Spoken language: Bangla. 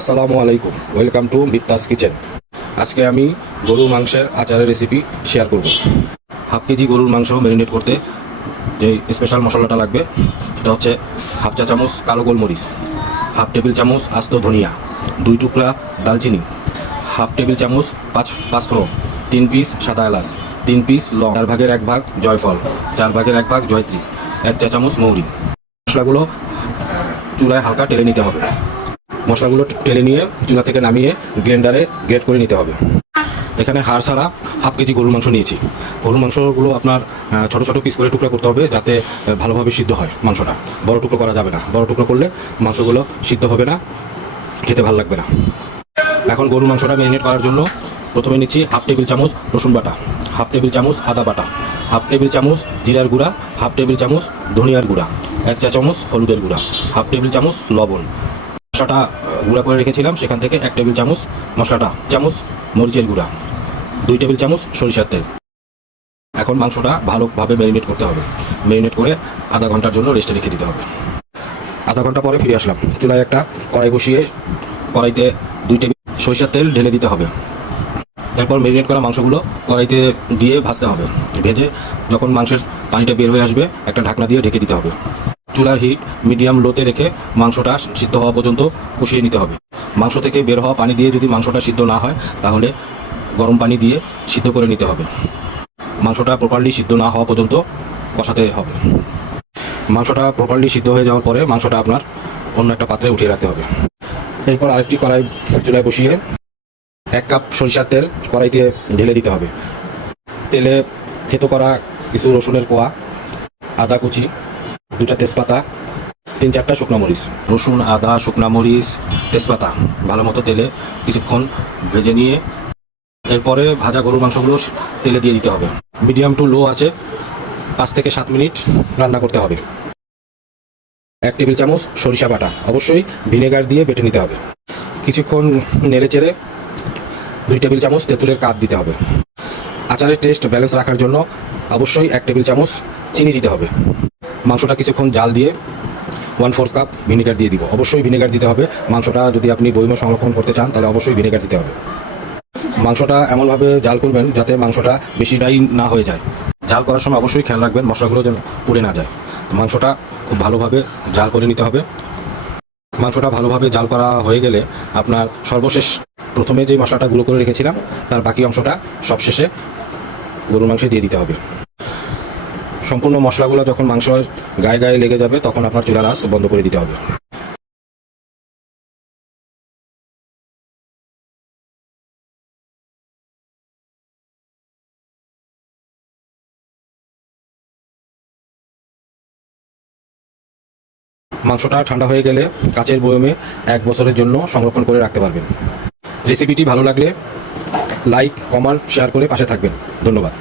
আসসালামু আলাইকুম, ওয়েলকাম টু মিত্তাস কিচেন। আজকে আমি গরুর মাংসের আচারের রেসিপি শেয়ার করব। হাফ কেজি গরুর মাংস ম্যারিনেট করতে যে স্পেশাল মশলাটা লাগবে সেটা হচ্ছে হাফ চা চামচ কালো গোলমরিচ, হাফ টেবিল চামচ আস্ত ধনিয়া, 2 টুকরা দালচিনি, হাফ টেবিল চামচ পাঁচফোড়ন, 3 পিস সাদা এলাচ, 3 পিস লং, 4 ভাগের 1 ভাগ জয়ফল, 4 ভাগের 1 ভাগ জয়ত্রী, 1 চা চামচ মৌরি। মশলাগুলো চুলায় হালকা টেলে নিতে হবে। মশলাগুলো টেলে নিয়ে চুলা থেকে নামিয়ে গ্রাইন্ডারে গ্রেট করে নিতে হবে। এখানে হাড় ছাড়া হাফ কেজি গরুর মাংস নিয়েছি। গরুর মাংসগুলো আপনার ছোট ছোট পিস করে টুকরা করতে হবে যাতে ভালোভাবে সিদ্ধ হয় মাংসটা। বড় টুকরো করা যাবে না, বড় টুকরো করলে মাংসগুলো সিদ্ধ হবে না, খেতে ভালো লাগবে না। এখন গরুর মাংসটা ম্যারিনেট করার জন্য প্রথমে নিচ্ছি হাফ টেবিল চামচ রসুন বাটা, হাফ টেবিল চামচ আদা বাটা, হাফ টেবিল চামচ জিরার গুঁড়া, হাফ টেবিল চামচ ধনিয়ার গুঁড়া, 1 চা চামচ হলুদের গুঁড়া, হাফ টেবিল চামচ লবণ। মশলাটা গুঁড়া করে রেখেছিলাম সেখান থেকে 1 টেবিল চামচ চামচ মরিচের গুঁড়া, 2 টেবিল চামচ সরিষার তেল। এখন মাংসটা ভালোভাবে ম্যারিনেট করতে হবে। ম্যারিনেট করে আধা ঘন্টার জন্য রেস্টে রেখে দিতে হবে। আধা ঘন্টা পরে ফিরে আসলাম। চুলায় একটা কড়াই বসিয়ে কড়াইতে 2 টেবিল সরিষার তেল ঢেলে দিতে হবে। এরপর ম্যারিনেট করা মাংসগুলো কড়াইতে দিয়ে ভাজতে হবে। ভেজে যখন মাংসের পানিটা বের হয়ে আসবে একটা ঢাকনা দিয়ে ঢেকে দিতে হবে। চুলার হিট মিডিয়াম লোতে রেখে মাংসটা সিদ্ধ হওয়া পর্যন্ত কষিয়ে নিতে হবে। মাংস থেকে বের হওয়া পানি দিয়ে যদি মাংসটা সিদ্ধ না হয় তাহলে গরম পানি দিয়ে সিদ্ধ করে নিতে হবে। মাংসটা প্রপারলি সিদ্ধ না হওয়া পর্যন্ত কষাতে হবে। মাংসটা প্রপারলি সিদ্ধ হয়ে যাওয়ার পরে মাংসটা আপনার অন্য একটা পাত্রে উঠিয়ে রাখতে হবে। এরপর আরেকটি কড়াই চুলায় বসিয়ে 1 কাপ সরিষার তেল কড়াইতে ঢেলে দিতে হবে। তেলে থেতো করা কিছু রসুনের কোয়া, আদা কুচি, 2টা তেজপাতা, 3-4টা শুকনো মরিচ। রসুন, আদা, শুকনো মরিচ, তেজপাতা ভালো মতো তেলে কিছুক্ষণ ভেজে নিয়ে এরপরে ভাজা গরুর মাংসগুলো তেলে দিয়ে দিতে হবে। মিডিয়াম টু লো আছে 5 থেকে 7 মিনিট রান্না করতে হবে। 1 টেবিল চামচ সরিষা বাটা, অবশ্যই ভিনেগার দিয়ে বেটে নিতে হবে। কিছুক্ষণ নেড়ে চেড়ে 2 টেবিল চামচ তেঁতুলের কাপ দিতে হবে। আচারের টেস্ট ব্যালেন্স রাখার জন্য অবশ্যই 1 টেবিল চামচ চিনি দিতে হবে। মাংসটা কিছুক্ষণ জাল দিয়ে 1/4 কাপ ভিনেগার দিয়ে দিব। অবশ্যই ভিনেগার দিতে হবে। মাংসটা যদি আপনি বৈমা সংরক্ষণ করতে চান তাহলে অবশ্যই ভিনেগার দিতে হবে। মাংসটা এমনভাবে জাল করবেন যাতে মাংসটা বেশি ড্রাই না হয়ে যায়। জাল করার সময় অবশ্যই খেয়াল রাখবেন মশলাগুলো যেন পুড়ে না যায়। মাংসটা খুব ভালোভাবে জাল করে নিতে হবে। মাংসটা ভালোভাবে জাল করা হয়ে গেলে আপনার সর্বশেষ প্রথমে যে মশলাটা গুঁড়ো করে রেখেছিলাম তার বাকি অংশটা সবশেষে গরুর মাংসে দিয়ে দিতে হবে। সম্পূর্ণ মশলাগুলো যখন মাংসের গায়ে গায়ে লেগে যাবে তখন আপনার চুলার আঁচ বন্ধ করে দিতে হবে। মাংসটা ঠান্ডা হয়ে গেলে কাচের বয়মে 1 বছরের জন্য সংরক্ষণ করে রাখতে পারবেন। রেসিপিটি ভালো লাগলে লাইক, কমেন্ট, শেয়ার করে পাশে থাকবেন। ধন্যবাদ।